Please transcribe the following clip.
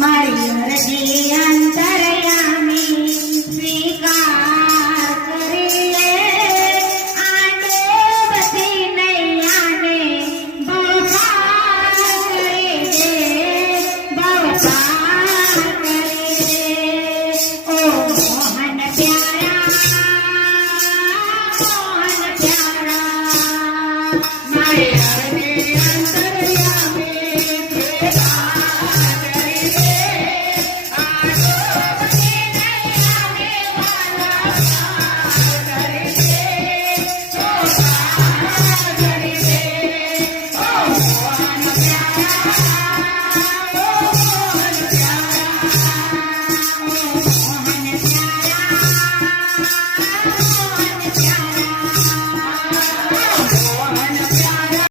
मारी अर्जी अंतरयामी स्वीकार करिले आटे बसी नैयाने बवसार करिले बवसार करिले ओ मोहन प्यारा मारी अर्जी